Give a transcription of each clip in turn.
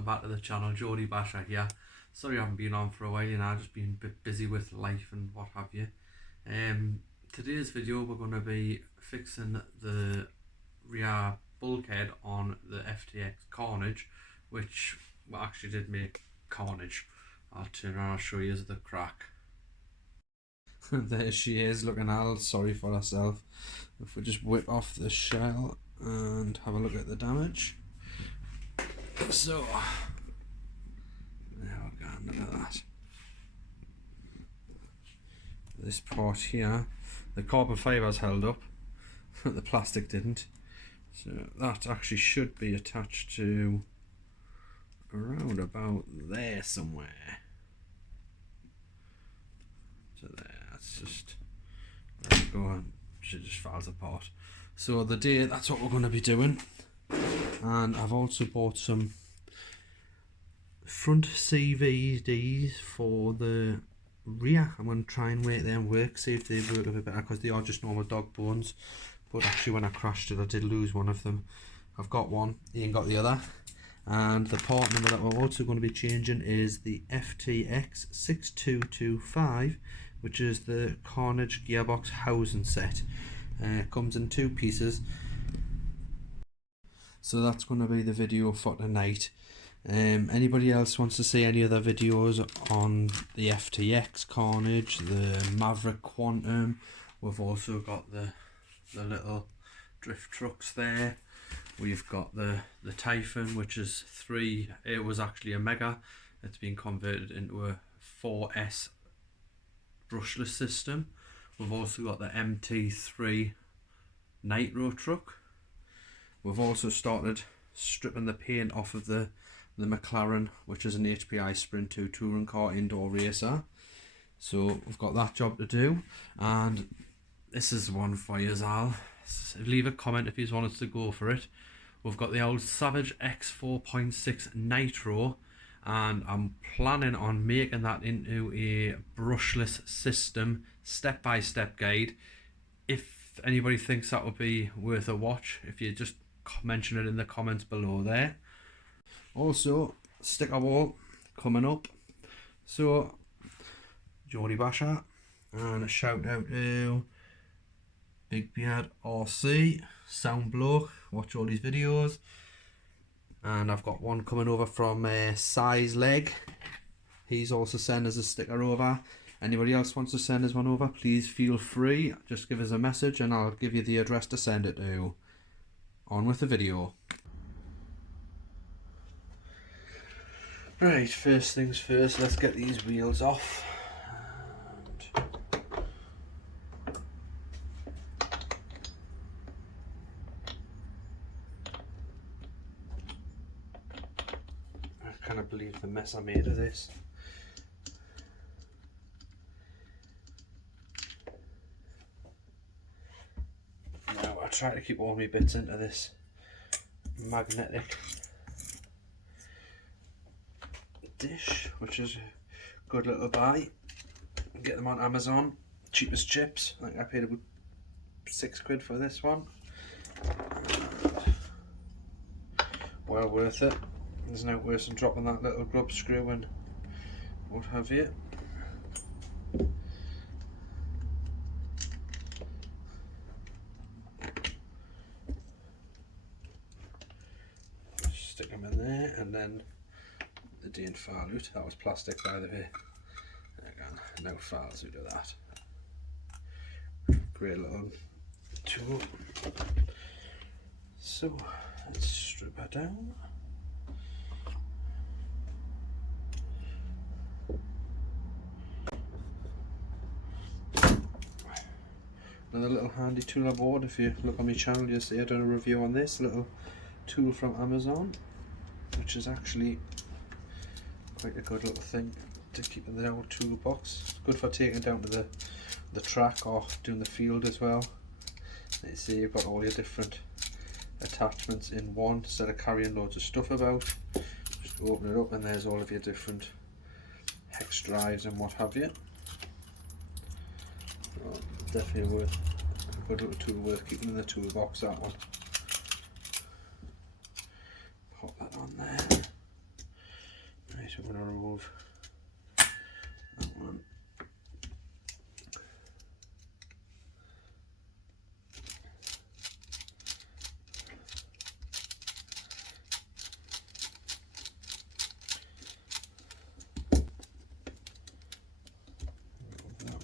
welcome back to the channel. BigbeardRc here. Sorry I haven't been on for a while, I've just been a bit busy with life and what have you. Today's video we're going to be fixing the rear bulkhead on the FTX Carnage, which actually did make carnage. I'll turn around and show you the crack. There she is, looking all sorry for herself. If we just whip off the shell and have a look at the damage. So, there we go, look at that. This part here, the carbon fiber's held up, the plastic didn't. So that actually should be attached to around about there somewhere. So there, that's just, there we go, and it just falls apart. So that's what we're going to be doing. And I've also bought some front CVDs for the rear. I'm going to try and make them work, see if they work a bit better, because they are just normal dog bones. But actually when I crashed it I did lose one of them. I've got one, Ian got the other. And the part number that we're also going to be changing is the FTX 6225, which is the Carnage gearbox housing set. It comes in two pieces. So that's going to be the video for tonight. Anybody else wants to see any other videos on the FTX Carnage, the Maverick Quantum? We've also got the little drift trucks there. We've got the Typhon, which is it was actually a Mega. It's been converted into a 4S brushless system. We've also got the MT3 Nitro truck. We've also started stripping the paint off of the McLaren, which is an HPI Sprint 2 touring car indoor racer. So we've got that job to do, and this is one for you, Al. Leave a comment if you want us to go for it. We've got the old Savage X 4.6 Nitro, and I'm planning on making that into a brushless system, step-by-step guide. If anybody thinks that would be worth a watch, if you just mention it in the comments below there. Also, sticker wall coming up. So, BigbeardRc, and a shout out to BigbeardRc, sound bloke, watch all these videos. And I've got one coming over from Size Leg. He's also sent us a sticker over. Anybody else wants to send us one over, please feel free. Just give us a message and I'll give you the address to send it to. On with the video. Right, first things first, let's get these wheels off. I cannot believe the mess I made of this. Now I try to keep all my bits into this magnetic dish, which is a good little buy. Get them on Amazon, cheapest chips. I think I paid about £6 for this one. Well worth it. There's no worse than dropping that little grub screw and what have you. Stick them in there, and then the didn't fall out. That was plastic, by the way. Again, no files out of that. Great little tool. So let's strip her down. Another little handy tool I bought. If you look on my channel, you'll see I've done a review on this little tool from Amazon, which is actually quite a good little thing to keep in the old toolbox. It's good for taking it down to the track or doing the field as well. You see you've got all your different attachments in one instead of carrying loads of stuff about. Just open it up and there's all of your different hex drives and what have you. Well, definitely worth a good little tool, worth keeping in the toolbox, that one. Pop that on there.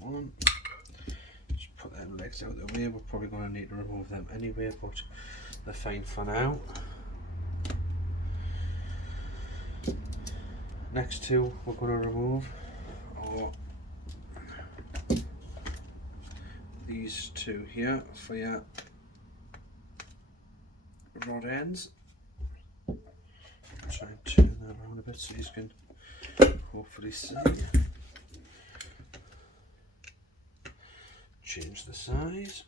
one. Just put them legs out the way. We're probably going to need to remove them anyway, but they're fine for now. Next two we're going to remove are these two here for your rod ends. Try and turn that around a bit so you can hopefully see. Change the size.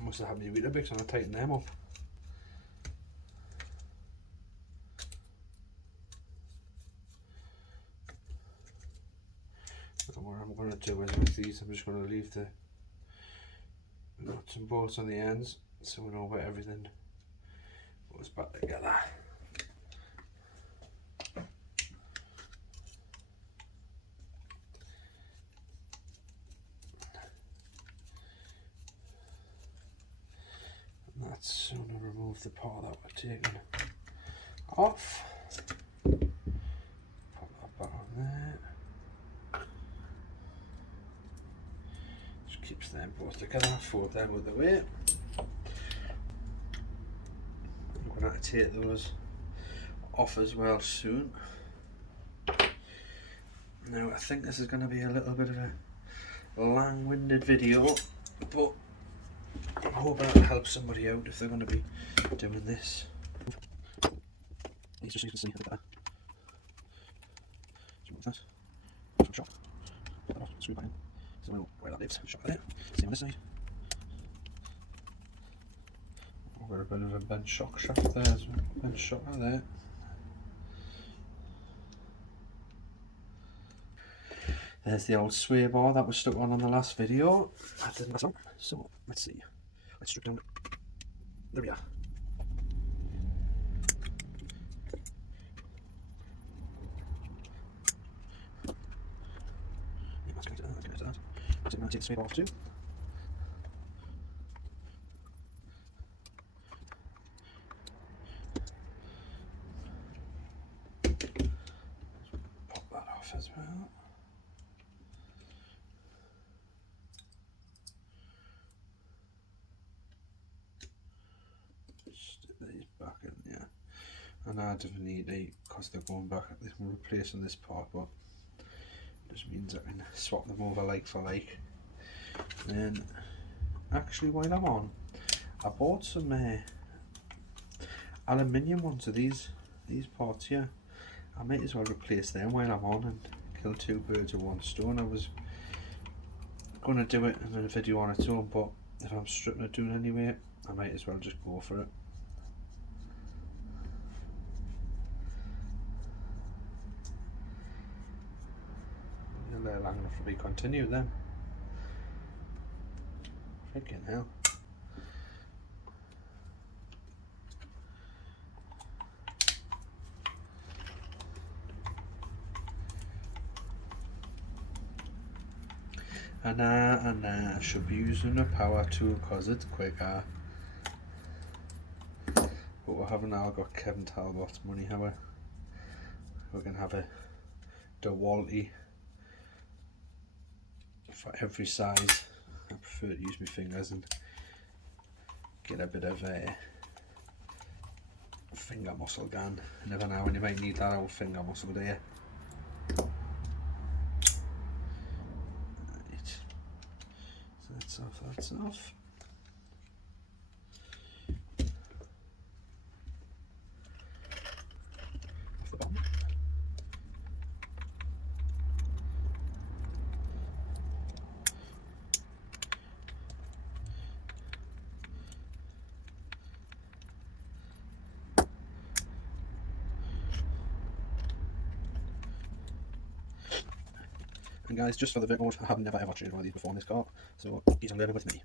Must have had me Weetabix and I tighten them up. And what I'm going to do is with these, I'm just going to leave the nuts and bolts on the ends so we know where everything goes back together. And that's going to remove the part that we're taking off. Put that back on there. Just keeps them both together, fold them with the weight. I'm going to take those off as well soon. Now I think this is going to be a little bit of a long-winded video, but I'm hoping that'll help somebody out if they're going to be doing this. Just so you can see a bit better. Remove that. From shop. Put that off, screw back in. So we know where that lives. Shop there. Same on this side. We've got a bit of a bent shock shaft there as well. Bent shock there. There's the old sway bar that was stuck on the last video. That didn't mess up. So let's see. Let's strip down the rear. Yeah, that's going to that. So I'm going to take the sway bar off too. Pop that off as well. Back in there, and I definitely need to, because they're going back, I'm replacing this part, but it just means I can swap them over like for like. And actually, while I'm on, I bought some aluminium ones of these parts here. I might as well replace them while I'm on and kill two birds with one stone. I was going to do it in a video on its own, but if I'm stripping it doing anyway, I might as well just go for it. They're long enough to be continued then. Freaking hell. And I should be using a power tool because it's quicker. But we haven't all got Kevin Talbot's money, have we? We're going to have a DeWalty for every size. I prefer to use my fingers and get a bit of a finger muscle going. You never know when you might need that old finger muscle, do you? Right. So that's off, that's off. Off the bottom. And guys, just for the record, I have never ever traded one of these before in this car, so he's learning with me.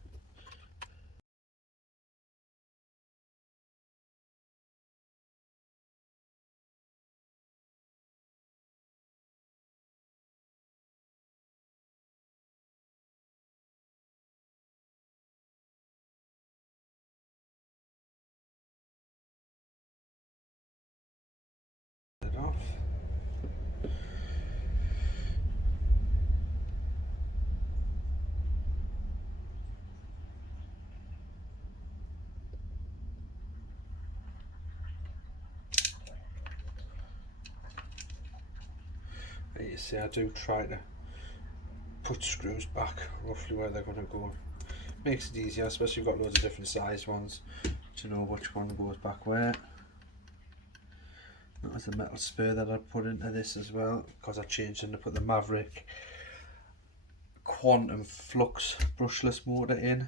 And you see I do try to put screws back roughly where they're going to go. Makes it easier, especially if you've got loads of different size ones, to know which one goes back where. That was the metal spur that I put into this as well, because I changed and I put the Maverick Quantum Flux brushless motor in,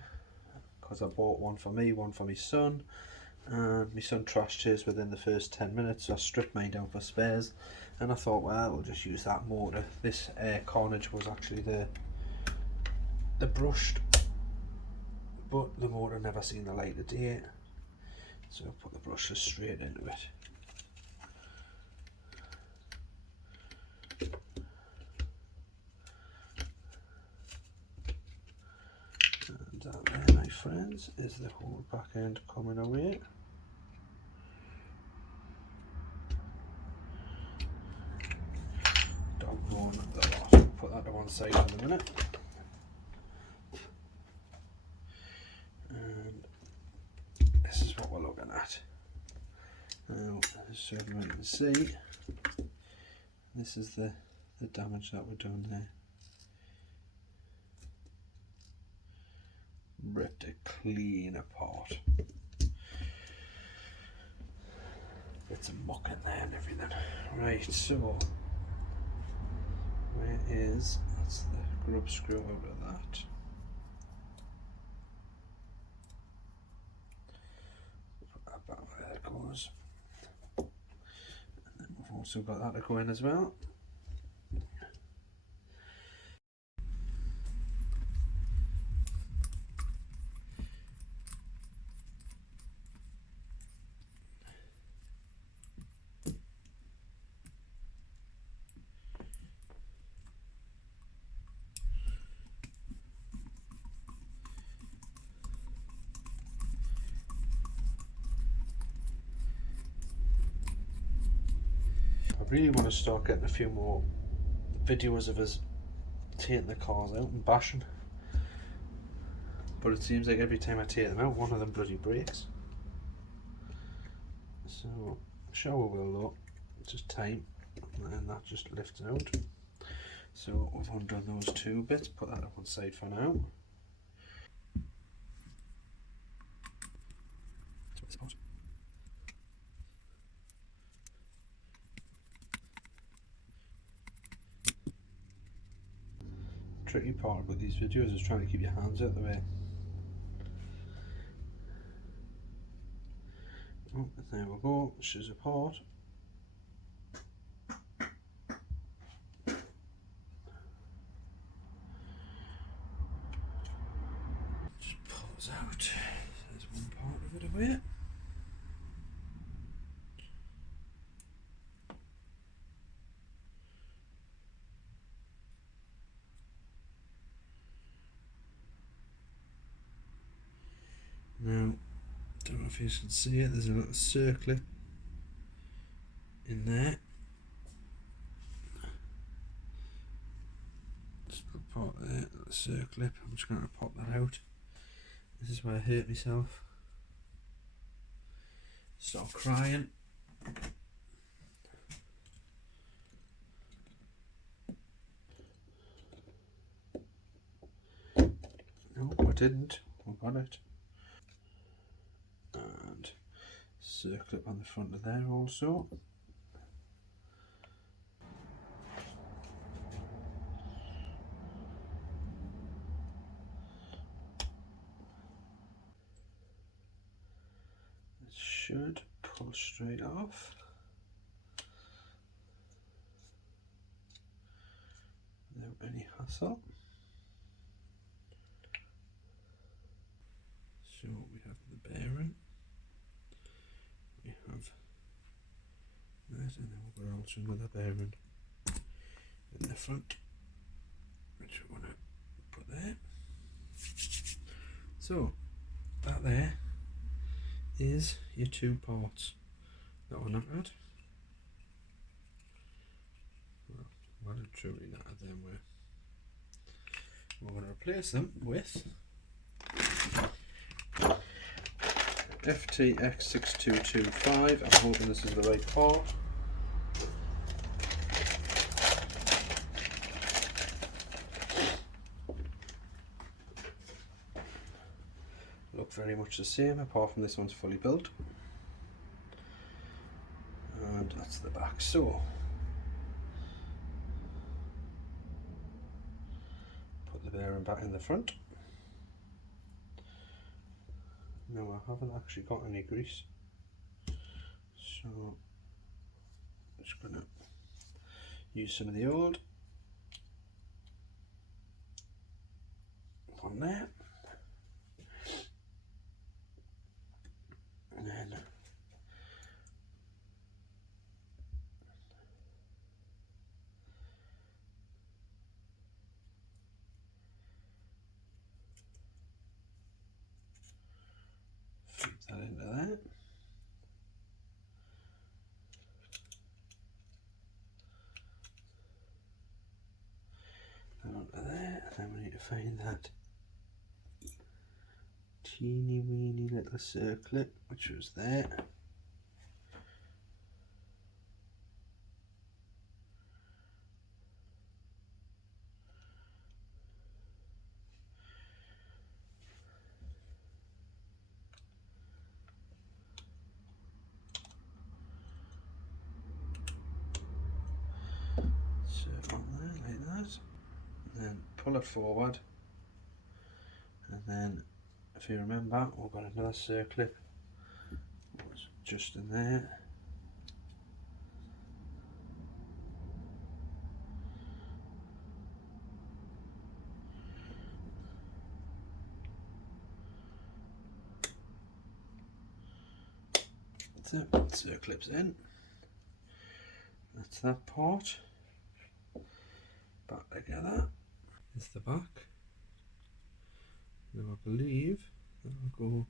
because I bought one for me, one for my son, and my son trashed his within the first 10 minutes, so I stripped mine down for spares, and I thought, well, we'll just use that motor. This Carnage was actually the brushed, but the motor never seen the light of day, so I put the brushless straight into it. And that there, my friends, is the whole back end coming away. Don't go on the lot. Put that to one side for the minute. And this is what we're looking at. Now, so everyone can see, this is the damage that we're doing there. Ripped it clean apart. Bits of muck in there and everything. Right, so where is, that's the grub screw out of that. Put that back where it goes. And then we've also got that to go in as well. I really want to start getting a few more videos of us taking the cars out and bashing, but it seems like every time I take them out, one of them bloody breaks. So I'm sure we will though, it's just time, and that just lifts out. So we've undone those two bits, put that on one side for now. Tricky part about these videos is trying to keep your hands out of the way. Oh, there we go, she's apart. Just pulls out. There's one part of it away. Now, don't know if you can see it, there's a little circlet in there. Just a little part there, a little circlip. I'm just going to pop that out. This is where I hurt myself. Start crying. No, I didn't. I got it. And circlip on the front of there also. It should pull straight off. Without any hassle. So we have the bearing. We have that, and then we've got also another bearing in the front, which we want to put there. So that there is your two parts that we're not at. Well and truly not at them. We're going to replace them with FTX 6225. I'm hoping this is the right part. very much the same, apart from this one's fully built. And that's the back. So put the bearing back in the front. Now I haven't actually got any grease, so I'm just going to use some of the old on there, and then flip that into there. And onto there, and then we need to find that teeny weeny little circlet which was there. Circle there like that, and then pull it forward, and then if you remember, we've got another circlip just in there. That's it, circlips in. That's that part. Back together. It's the back. Now I believe that'll go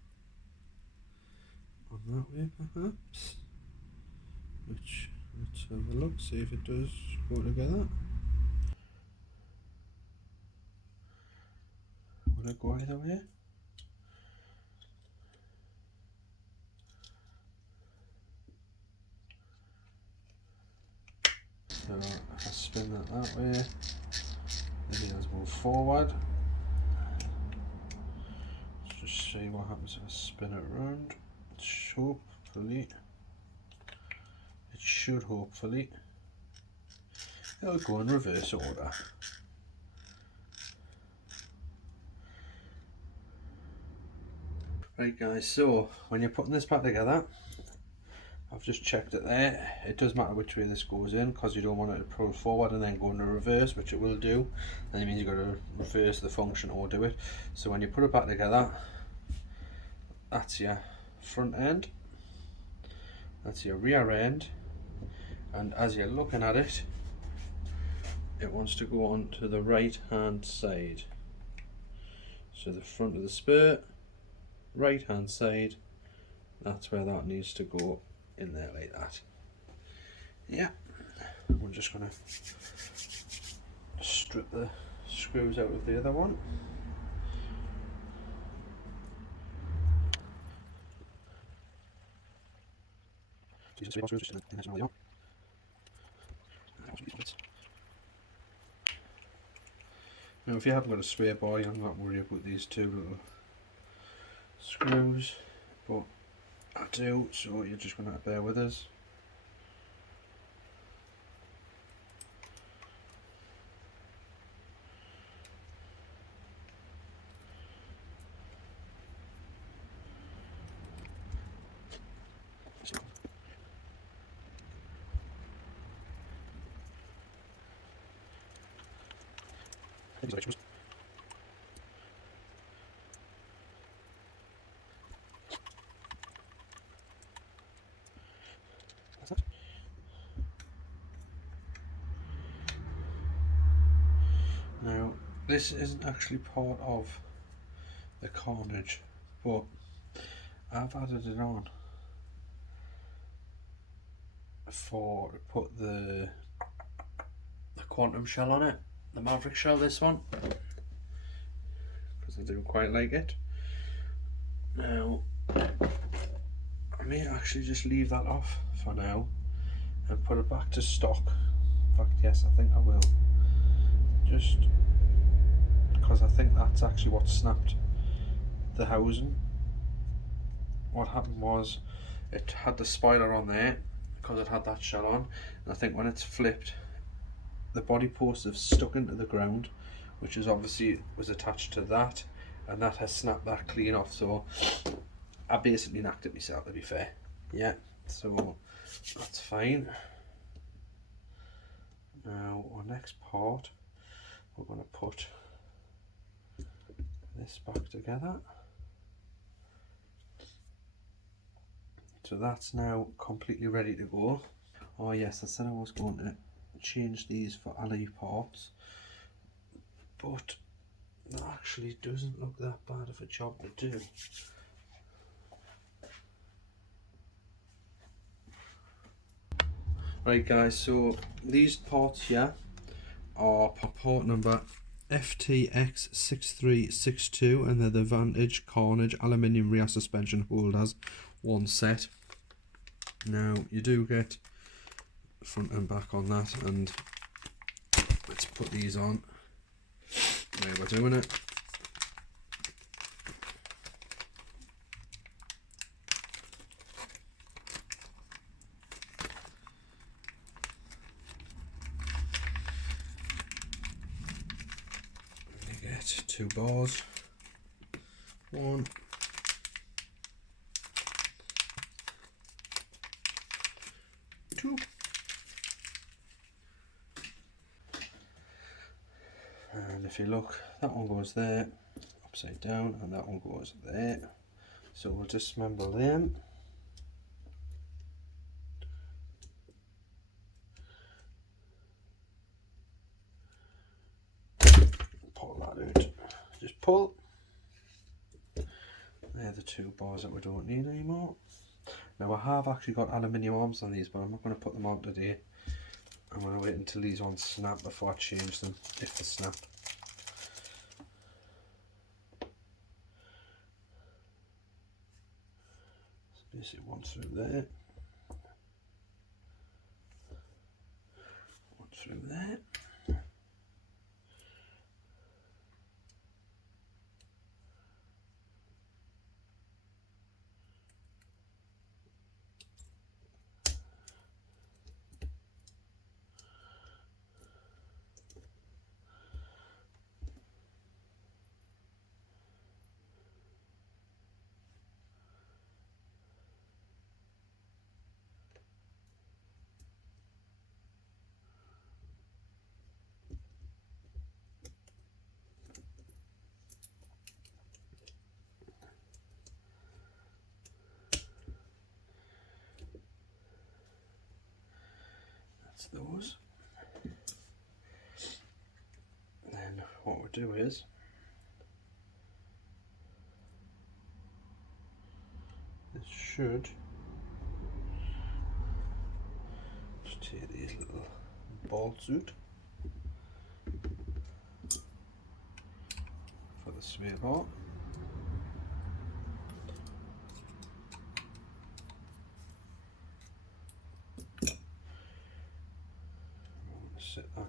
on that way perhaps. Which, let's have a look, see if it does go together. Will it go either way? So if I spin that way, the wheels move forward. Let's just see what happens if I spin it around. It should hopefully, it'll go in reverse order. Right guys, so when you're putting this back together, I've just checked it there. It does matter which way this goes in, because you don't want it to pull forward and then go into reverse, which it will do. Then it means you've got to reverse the function or do it. So when you put it back together, that's your front end, that's your rear end, and as you're looking at it, it wants to go on to the right hand side. So the front of the spur, right hand side, that's where that needs to go in there like that. Yeah, we're just going to strip the screws out of the other one. Now if you haven't got a spare bar, you're not worried about these two little screws, but I do, so you're just going to have to bear with us. Now, this isn't actually part of the Carnage, but I've added it on for put the quantum shell on it, the Maverick shell, this one, because I do quite like it. Now, I may actually just leave that off for now and put it back to stock. In fact, yes, I think I will. Just because I think that's actually what snapped the housing, what happened was it had the spoiler on there because it had that shell on, and I think when it's flipped, the body posts have stuck into the ground, which is obviously was attached to that, and that has snapped that clean off. So I basically knocked it myself, to be fair. Yeah, so that's fine. Now our next part, we're going to put this back together. So that's now completely ready to go. Oh yes, I said I was going to change these for alloy parts, but that actually doesn't look that bad of a job to do. Right guys, so these parts here are part number FTX 6362, and they're the Vantage Carnage aluminium rear suspension holders, one set. Now you do get front and back on that, and let's put these on while we're doing it. You get 2 bars, 1, 2. And if you look, that one goes there, upside down, and that one goes there. So we'll disassemble them. Pull that out. Just pull. They're the 2 bars that we don't need anymore. Now I have actually got aluminium arms on these, but I'm not going to put them on today. I'm going to wait until these ones snap before I change them, if they snap. So basically one through there, one through there. Those. Then what we'll do is this should just take these little bolts out for the spare part. Set that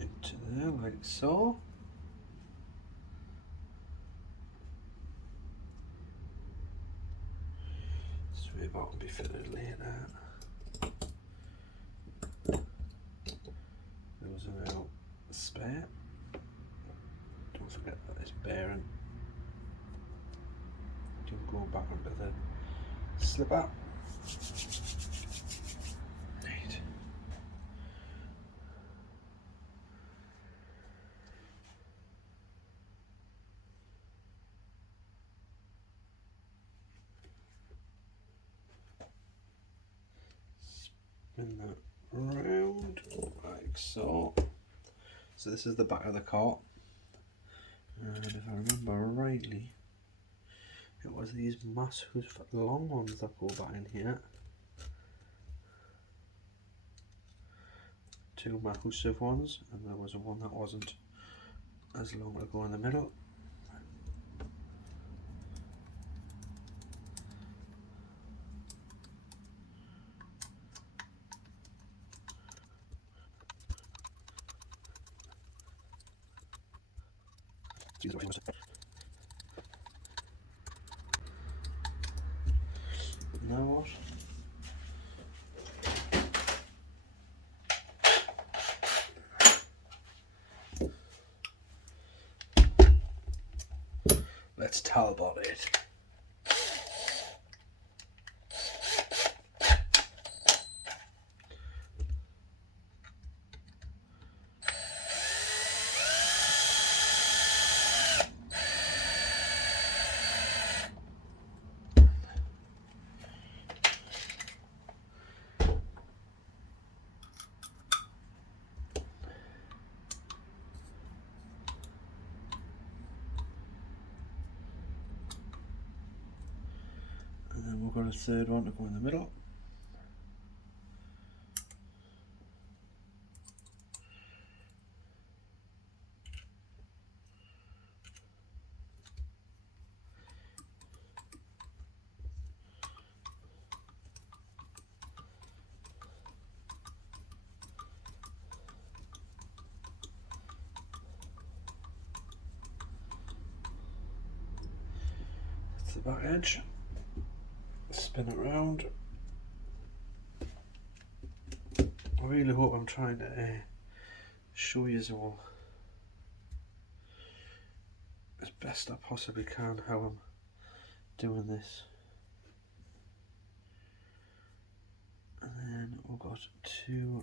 into there like so. Spare part will be fitted later. Those are now spare. Don't forget that this bearing can go back onto the slipper. Right. Spin that round like so. So this is the back of the cart, and if I remember rightly, it was these massive long ones that go back in here. 2 massive ones, and there was one that wasn't as long to go in the middle. Now what? Let's talbot it. And then we've got a third one to go in the middle. That's the back edge. Spin it round. I really hope I'm trying to show you all as best I possibly can how I'm doing this. And then we've got two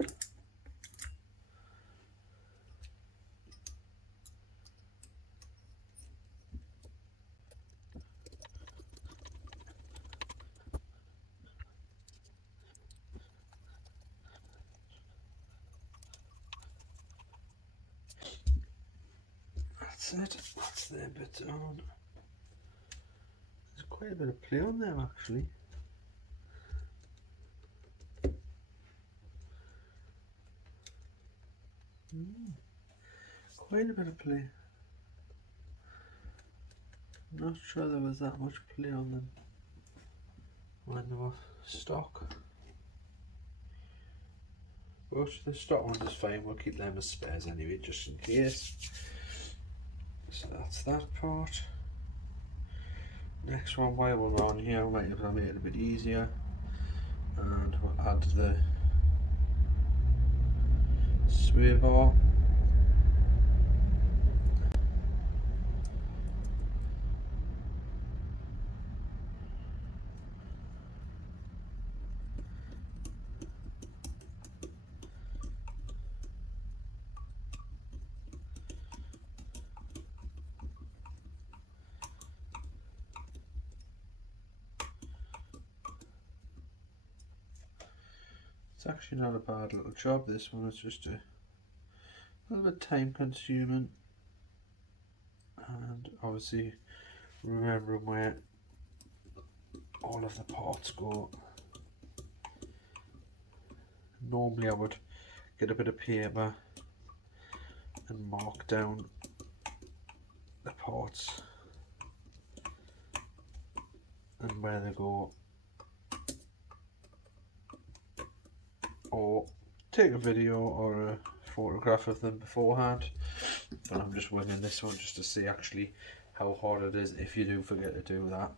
that's it, that's their bit on. There's quite a bit of play on there actually. Quite a bit of play. I'm not sure there was that much play on them when they were stock. But the stock ones is fine, we'll keep them as spares anyway, just in case. So that's that part. Next one, while we're on here, we might have to make it a bit easier. And we'll add the sway bar. It's actually not a bad little job, this one. It's just a little bit time consuming, and obviously remembering where all of the parts go. Normally I would get a bit of paper and mark down the parts and where they go, or take a video or a photograph of them beforehand, but I'm just winging this one just to see actually how hard it is if you do forget to do that.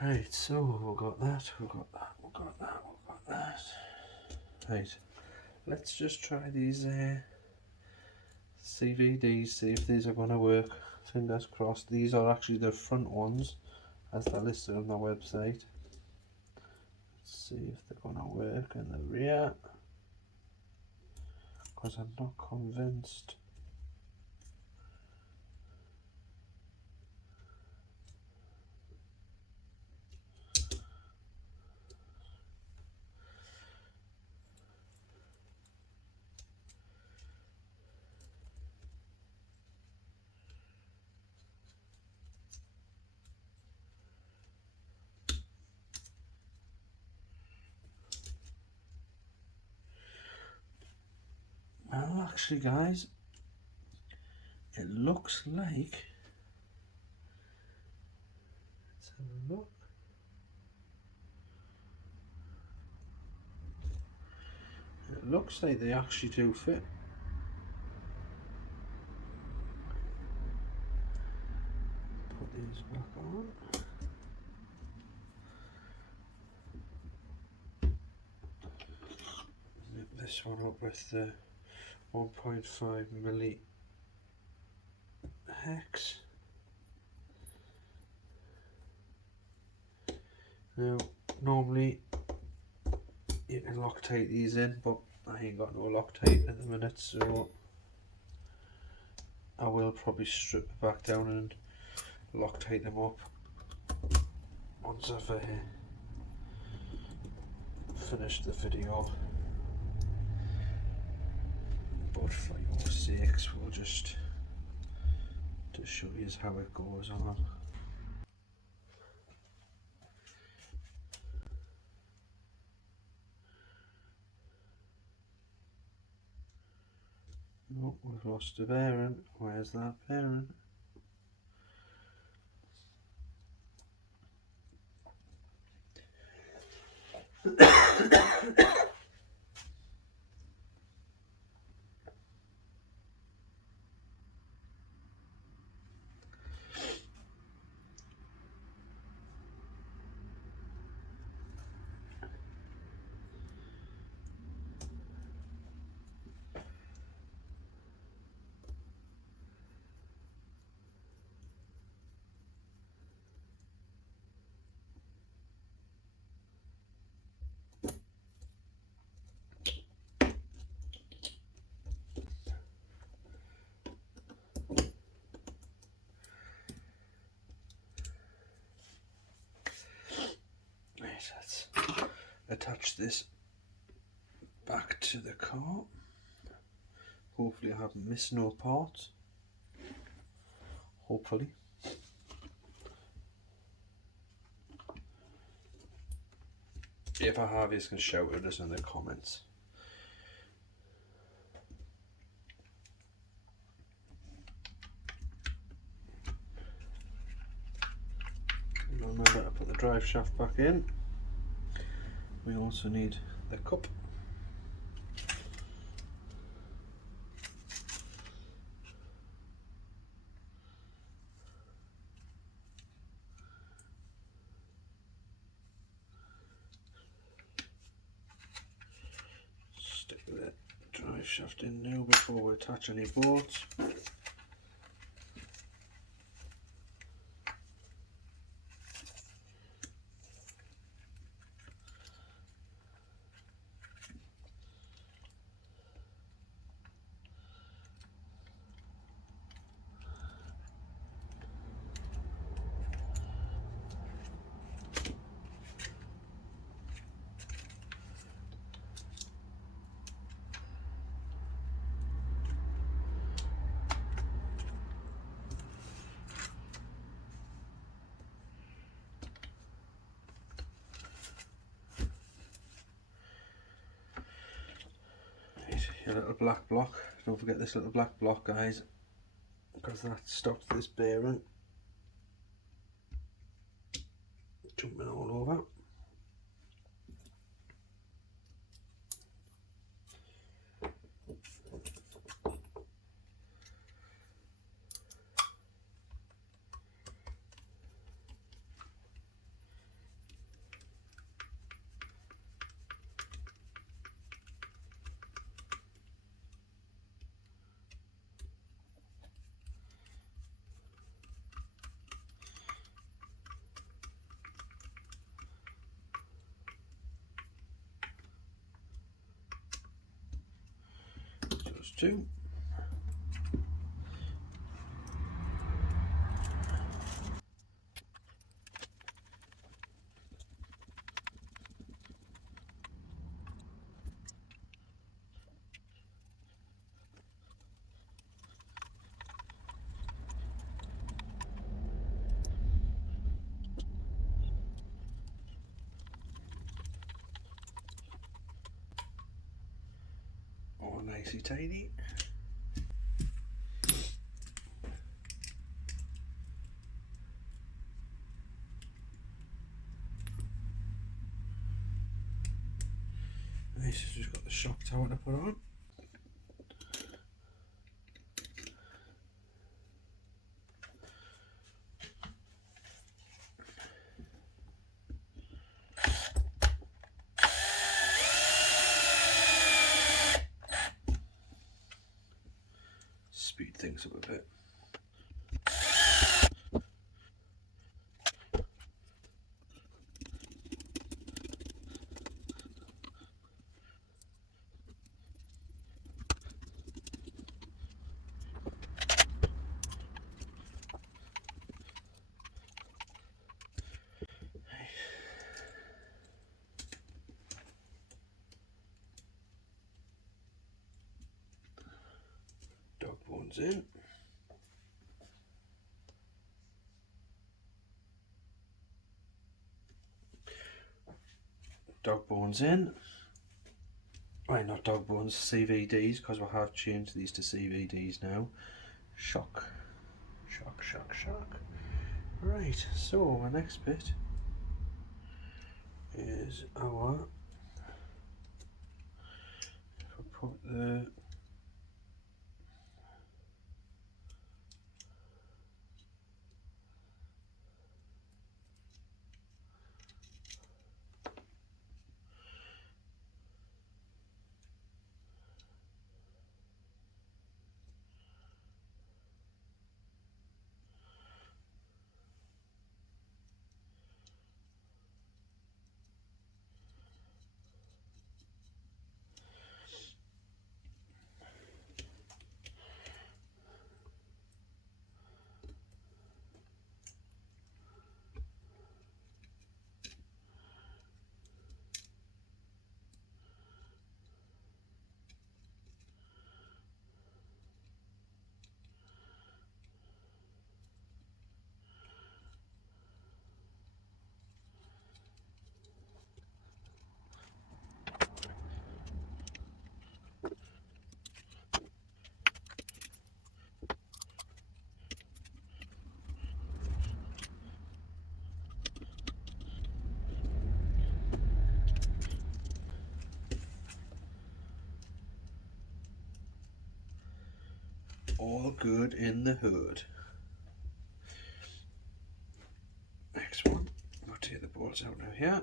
Right, so we've got that, we've got that, we've got that, we've got that. Right, let's just try these CVDs, see if these are going to work. Fingers crossed. These are actually the front ones as they're listed on the website. Let's see if they're going to work in the rear, because I'm not convinced. Well, actually guys, it looks like, let's have a look. It looks like they actually do fit. these back on. Zip this one up with the 1.5 milli hex. Now, normally you can Loctite these in, but I ain't got no Loctite at the minute, so I will probably strip it back down and Loctite them up once I've finished the video. But for your sakes, we'll just to show you how it goes on. Oh, we've lost a bearing. Where's that bearing? Let's attach this back to the car. Hopefully I haven't missed no parts. Hopefully. If I have, you can shout at us in the comments. Remember to put the drive shaft back in. We also need the cup. Stick the drive shaft in now before we attach any bolts. Your little black block. Don't forget this little black block, guys, because that stops this bearing jumping all over. Just two. Oh, nicey tidy. Nice, just got the shock tower to put on. things up a bit. Dog bones in. Dog bones in. Right, not dog bones, CVDs, because we have changed these to CVDs now. Shock. Shock, shock, shock. Right, so our next bit is our, if we put the all good in the hood. Next one, we'll take the bolts out now here.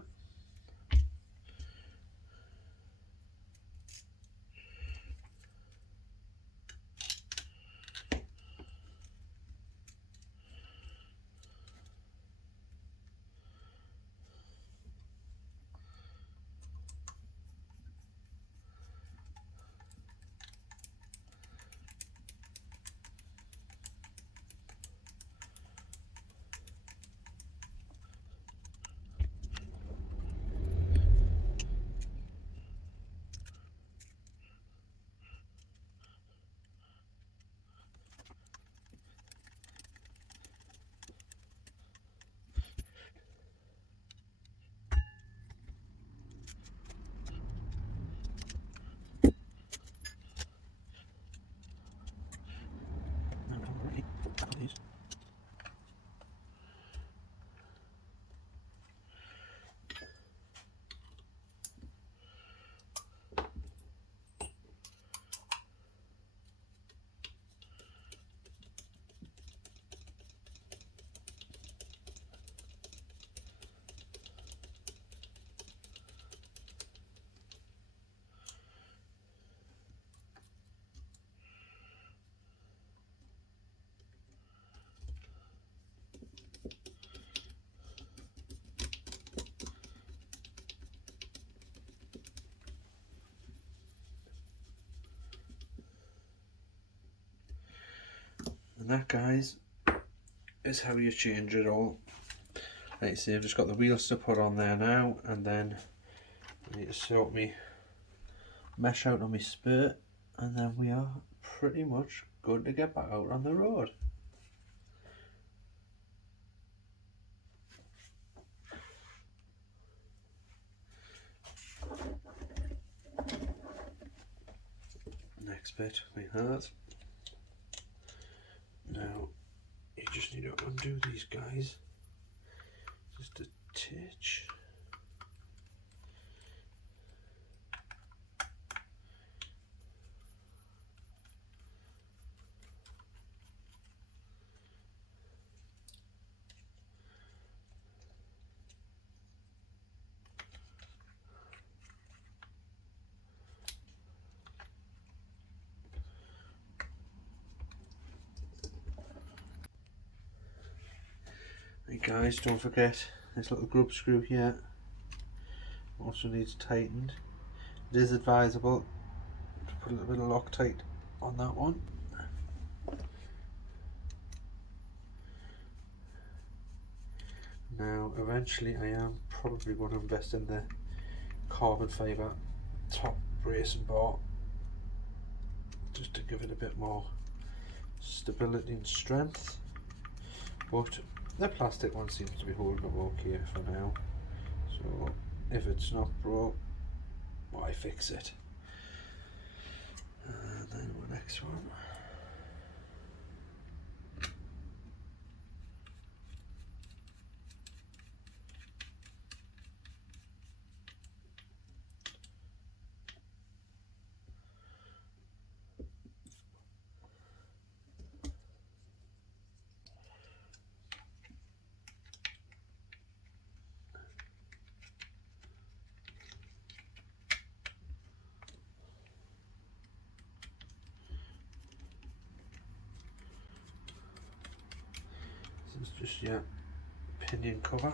And that, guys, is how you change it all. Like you see, I've just got the wheels to put on there now, and then I need to sort me mesh out on my spurt, and then we are pretty much good to get back out on the road. Next bit we have, now you just need to undo these guys just a titch. Hey guys, don't forget this little grub screw here also needs tightened. It is advisable to put a little bit of Loctite on that one. Now eventually I am probably going to invest in the carbon fibre top bracing bar just to give it a bit more stability and strength, but the plastic one seems to be holding up okay for now, so if it's not broke, why fix it? And then the next one. This is just your pinion cover.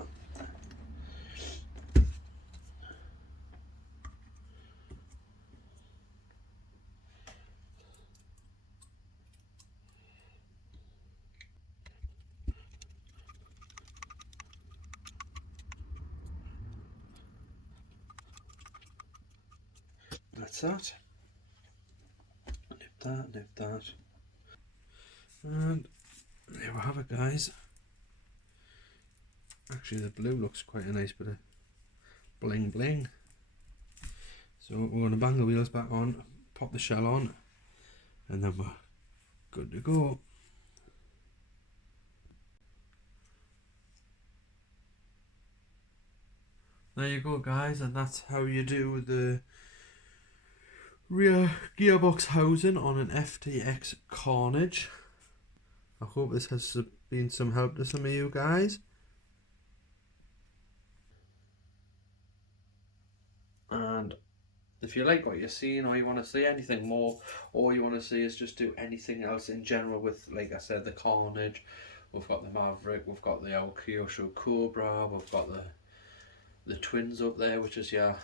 That's that. Nip that. And there we have it, guys. Actually the blue looks quite a nice bit of bling bling. So we're going to bang the wheels back on, pop the shell on, and then we're good to go. There you go, guys, and that's how you do the rear gearbox housing on an FTX Carnage. I hope this has been some help to some of you guys. And if you like what you're seeing, or you want to see anything more, or you want to see us just do anything else in general with, like I said, the Carnage, we've got the Maverick, we've got the Kyosho Cobra, we've got the twins up there, which is your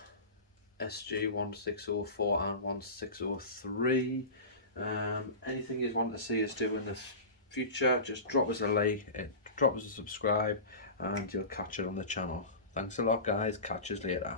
SG 1604 and 1603. Anything you want to see us do in the future, just drop us a like, drop us a subscribe, and you'll catch it on the channel. Thanks a lot, guys. Catch us later.